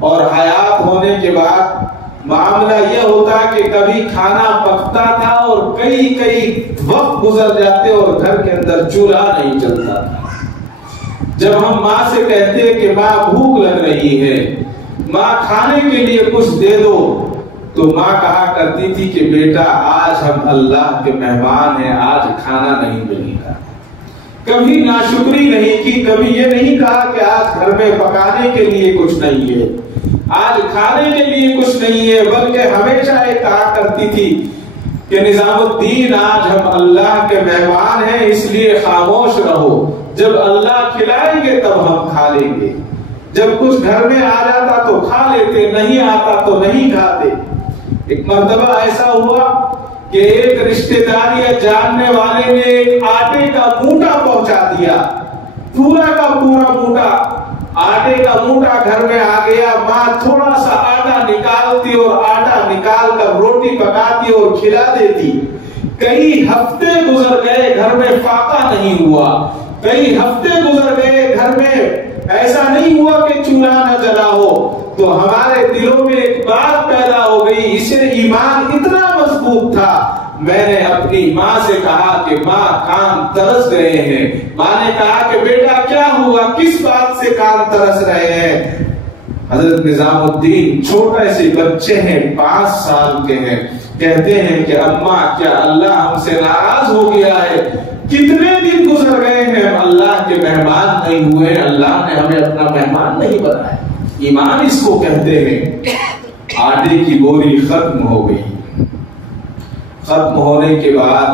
اور حیات ہونے کے بعد معاملہ یہ ہوتا کہ کبھی کھانا پکتا تھا اور کئی وقت گزر جاتے اور گھر کے اندر چولہا نہیں چلتا تھا۔ جب ہم ماں سے کہتے کہ ماں بھوک لگ رہی ہے، ماں کھانے کے لیے کچھ دے دو، تو ماں کہا کرتی تھی کہ بیٹا آج ہم اللہ کے مہمان ہیں، آج کھانا نہیں ملے گا۔ کبھی ناشکری نہیں کی، کبھی یہ نہیں کہا کہ آج گھر میں پکانے کے لیے کچھ نہیں ہے، آج کھانے کے لیے کچھ نہیں ہے، بلکہ ہمیشہ یہ کہا کرتی تھی کہ نظام الدین آج ہم اللہ کے مہمان ہیں، اس لیے خاموش رہو، جب اللہ کھلائیں گے تب ہم کھا لیں گے۔ جب کچھ گھر میں آ جاتا تو کھا لیتے، نہیں آتا تو نہیں کھاتے۔ ایک مرتبہ ایسا ہوا کہ ایک رشتہ دار یا جاننے والے نے ایک آٹے کا موٹا پہنچا دیا، پورا کا پورا موٹا آٹے کا موٹا گھر میں آ گیا۔ ماں تھوڑا سا آٹا نکالتی اور آٹا نکال کر روٹی پکاتی اور کھلا دیتی۔ کئی ہفتے گزر گئے، گھر میں فاقہ نہیں ہوا، کئی ہفتے گزر گئے، گھر میں ایسا نہیں ہوا کہ چولہا نہ جلا ہو۔ تو ہمارے دلوں میں ایک بات پیدا ہو گئی، اسے ایمان اتنا مضبوط تھا، میں نے اپنی ماں سے کہا کہ ماں کان ترس گئے ہیں۔ ماں نے کہا کہ بیٹا کیا ہوا، کس بات سے کان ترس رہے ہیں؟ حضرت نظام الدین چھوٹے سے بچے ہیں، 5 سال کے ہیں، کہتے ہیں کہ اماں کیا اللہ ہم سے ناراض ہو گیا ہے؟ کتنے دن گزر گئے ہیں ہم اللہ کے مہمان نہیں ہوئے، اللہ نے ہمیں اپنا مہمان نہیں بنایا۔ ایمان اس کو کہتے ہیں۔ آٹے کی بوری ختم ہو گئی، ختم ہونے کے بعد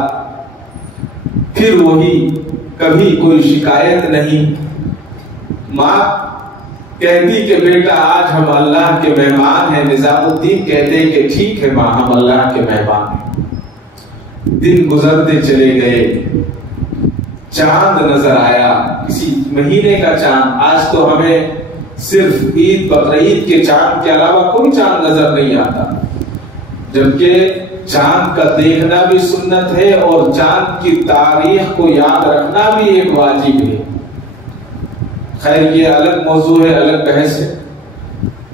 پھر وہی، کبھی کوئی شکایت نہیں۔ ماں کہتی کہ بیٹا آج ہم اللہ کے مہمان ہیں۔ نظام الدین کہتے کہ ٹھیک ہے ماں، ہم اللہ کے مہمان ہیں۔ دن گزرتے چلے گئے، چاند نظر آیا، کسی مہینے کا چاند۔ آج تو ہمیں صرف عید بقرعید کے چاند کے علاوہ کوئی چاند نظر نہیں آتا، جبکہ چاند کا دیکھنا بھی سنت ہے اور چاند کی تاریخ کو یاد رکھنا بھی ایک واجب ہے۔ خیر یہ الگ موضوع ہے، الگ بحث ہے۔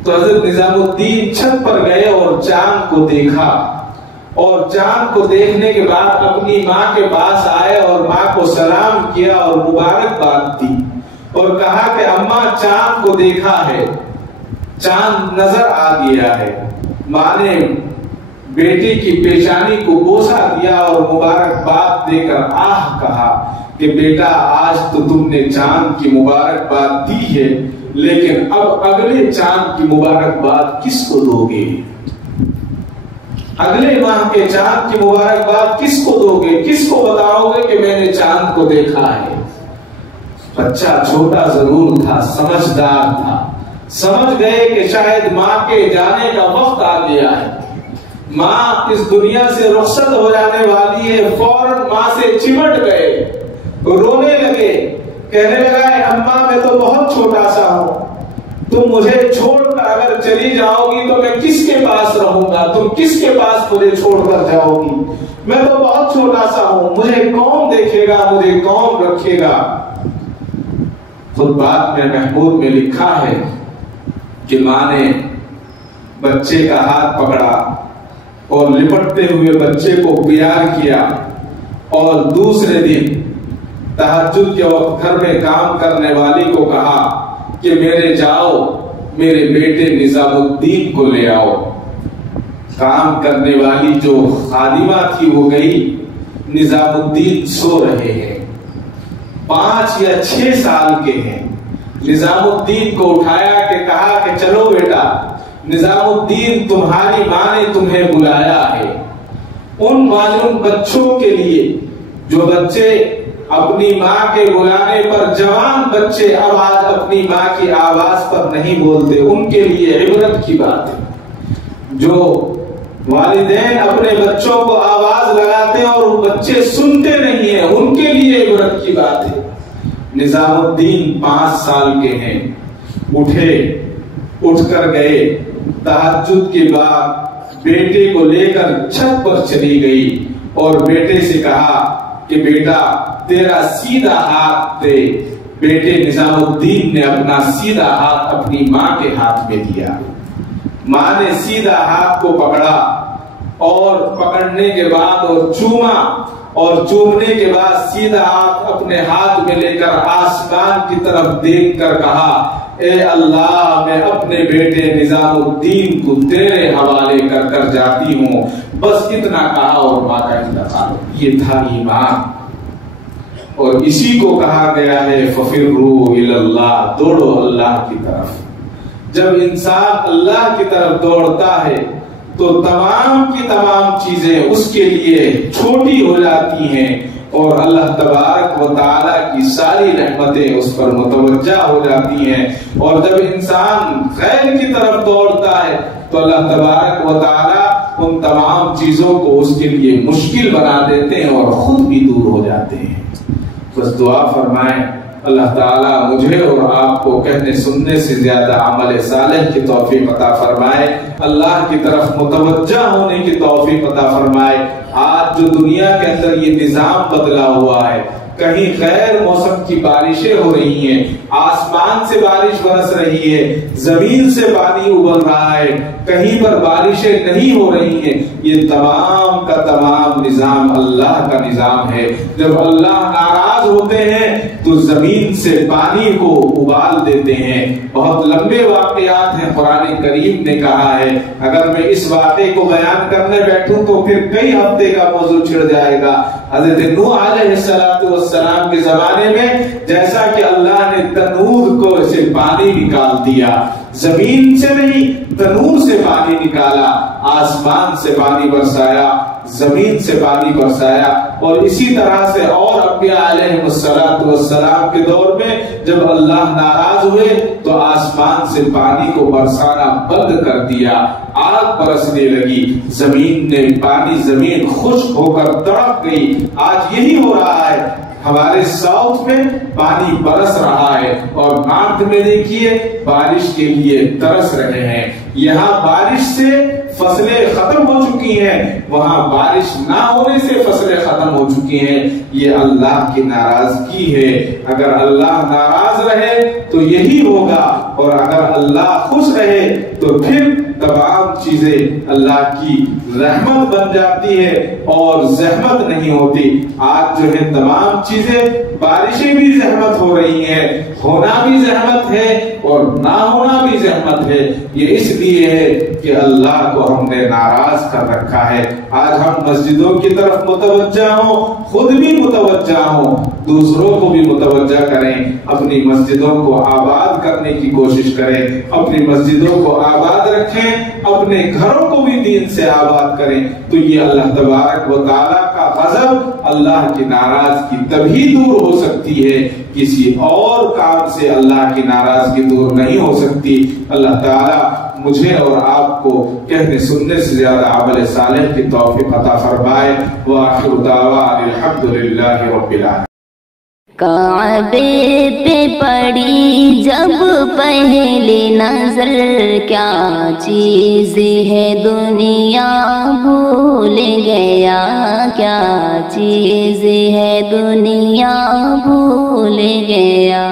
تو حضرت نظام الدین چھت پر گئے اور چاند کو دیکھا، اور چاند کو دیکھنے کے بعد اپنی ماں کے پاس آئے اور ماں کو سلام کیا اور مبارکباد دی اور کہا کہ اماں چاند کو دیکھا ہے، چاند نظر آ گیا ہے۔ ماں نے بیٹی کی پیشانی کو بوسہ دیا اور مبارکباد دے کر آہ کہا کہ بیٹا آج تو تم نے چاند کی مبارکباد دی ہے، لیکن اب اگلے چاند کی مبارکباد کس کو دو گے؟ اگلے ماہ کے چاند کی مبارکباد کس کو دو گے؟ کس کو بتاؤ گے کہ میں نے چاند کو دیکھا ہے؟ بچہ چھوٹا ضرور تھا، سمجھدار تھا، سمجھ گئے کہ شاید ماں کے جانے کا وقت آ گیا ہے، ماں اس دنیا سے رخصت ہو جانے والی ہے۔ فوراً ماں سے چمٹ گئے، رونے لگے، کہنے لگا اے اماں میں تو بہت چھوٹا سا ہوں، تم مجھے چھوڑ کر اگر چلی جاؤ گی تو میں کس کے پاس رہوں گا؟ تم کس کے پاس مجھے چھوڑ کر جاؤ گی؟ میں تو بہت چھوٹا سا ہوں، مجھے کون دیکھے گا، مجھے کون رکھے گا؟ خطبات میں محمود میں لکھا ہے کہ ماں نے بچے کا ہاتھ پکڑا اور لپٹتے ہوئے بچے کو پیار کیا، اور دوسرے دن تہجد کے وقت گھر میں کام کرنے والی کو کہا کہ میرے جاؤ میرے بیٹے نظام الدین کو لے آؤ۔ کام کرنے والی جو خادمہ تھی وہ گئی، نظام الدین سو رہے ہیں، 5 یا 6 سال کے ہیں۔ نظام الدین کو اٹھایا کہ کہا کہ چلو بیٹا، نظام الدین تمہاری ماں نے تمہیں بلایا ہے۔ ان بچوں کے لیے جو بچے اپنی ماں کے بلانے پر، جوان بچے اب آج اپنی ماں کی آواز پر نہیں بولتے، ان کے لیے عبرت کی بات ہے۔ جو والدین اپنے بچوں کو آواز لگاتے ہیں اور وہ بچے سنتے نہیں ہیں، ان کے لیے عبرت کی بات ہے۔ نظام الدین 5 سال کے ہیں، اٹھ کر گئے، تہجد کے بعد بیٹے کو لے کر چھت پر چلی گئی اور بیٹے سے کہا کہ بیٹا تیرا سیدھا ہاتھ دے۔ بیٹے نظام الدین نے اپنا سیدھا ہاتھ اپنی ماں کے ہاتھ میں دیا۔ ماں نے سیدھا ہاتھ کو پکڑا اور پکڑنے کے بعد اور چوما، اور چومنے کے بعد سیدھا ہاتھ اپنے ہاتھ میں لے کر آسمان کی طرف دیکھ کر کہا اے اللہ میں اپنے بیٹے نظام الدین کو تیرے حوالے کر جاتی ہوں۔ بس اتنا کہا اور ماں کا انتقال۔ یہ تھا ایمان، اور اسی کو کہا گیا ہے ففروا الی اللہ، دوڑو اللہ کی طرف۔ جب انسان اللہ کی طرف دوڑتا ہے تو تمام کی تمام چیزیں اس کے لیے چھوٹی ہو جاتی ہیں، اور اللہ تبارک و تعالیٰ کی ساری رحمتیں اس پر متوجہ ہو جاتی ہیں۔ اور جب انسان خیر کی طرف دوڑتا ہے تو اللہ تبارک و تعالیٰ ان تمام چیزوں کو اس کے لیے مشکل بنا دیتے ہیں اور خود بھی دور ہو جاتے ہیں۔ بس دعا فرمائیں اللہ تعالیٰ مجھے اور آپ کو کہنے سننے سے زیادہ عمل صالح کی توفیق عطا فرمائے، اللہ کی طرف متوجہ ہونے کی توفیق عطا فرمائے۔ آج جو دنیا کے اندر یہ نظام بدلا ہوا ہے، کہیں غیر موسم کی بارشیں ہو رہی ہیں، آسمان سے بارش برس رہی ہے، زمین سے پانی ابل رہا ہے، کہیں پر بارشیں نہیں ہو رہی ہیں، یہ تمام کا تمام نظام اللہ کا نظام ہے۔ جب اللہ ناراض ہوتے ہیں تو زمین سے پانی کو ابال دیتے ہیں۔ بہت لمبے واقعات ہیں، قرآن کریم نے کہا ہے اگر میں اس واقعے کو بیان کرنے بیٹھوں تو پھر کئی ہفتے کا موضوع چھڑ جائے گا۔ حضرت نوح علیہ السلام کے زمانے میں جیسا کہ اللہ نے تنور کو سے پانی نکال دیا، زمین سے نہیں تنور سے پانی نکالا، آسمان سے پانی برسایا، زمین سے پانی برسایا، اور اسی طرح سے اور انبیاء علیہ السلام کے دور میں جب اللہ ناراض ہوئے تو آسمان سے پانی کو برسانا بند کر دیا، آگ برسنے لگی، زمین خشک ہو کر تڑپ گئی۔ آج یہی ہو رہا ہے، ہمارے ساؤتھ میں پانی برس رہا ہے اور نارتھ میں دیکھیے بارش کے لیے ترس رہے ہیں۔ یہاں بارش سے فصلیں ختم ہو چکی ہیں، وہاں بارش نہ ہونے سے فصلیں ختم ہو چکی ہیں۔ یہ اللہ کی ناراضگی ہے۔ اگر اللہ ناراض رہے تو یہی ہوگا، اور اگر اللہ خوش رہے تو پھر تمام چیزیں اللہ کی رحمت بن جاتی ہے اور زحمت نہیں ہوتی۔ آج جو ہے تمام چیزیں، بارشیں بھی زحمت ہو رہی ہیں، ہونا بھی زحمت ہے اور نہ ہونا بھی زحمت ہے۔ یہ اس لیے ہے کہ اللہ کو ہم نے ناراض کر رکھا ہے۔ آج ہم مسجدوں کی طرف متوجہ ہوں، خود بھی متوجہ ہوں، دوسروں کو بھی متوجہ کریں، اپنی مسجدوں کو آباد کرنے کی کوشش کریں، اپنی مسجدوں کو آباد رکھیں، اپنے گھروں کو بھی دین سے آباد کریں، تو یہ اللہ تبارک و تعالیٰ کا غضب، اللہ کی ناراضگی تبھی دور ہو سکتی ہے، کسی اور کام سے اللہ کی ناراضگی دور نہیں ہو سکتی۔ اللہ تعالیٰ مجھے اور آپ کو کہنے سننے سے زیادہ عمل صالح کی توفیق عطا فرمائے۔ وآخر دعوانا الحمدللہ رب العالمین۔ کعبے پہ پڑی جب پہلی نظر، کیا چیز ہے دنیا بھول گیا، کیا چیز ہے دنیا بھول گیا۔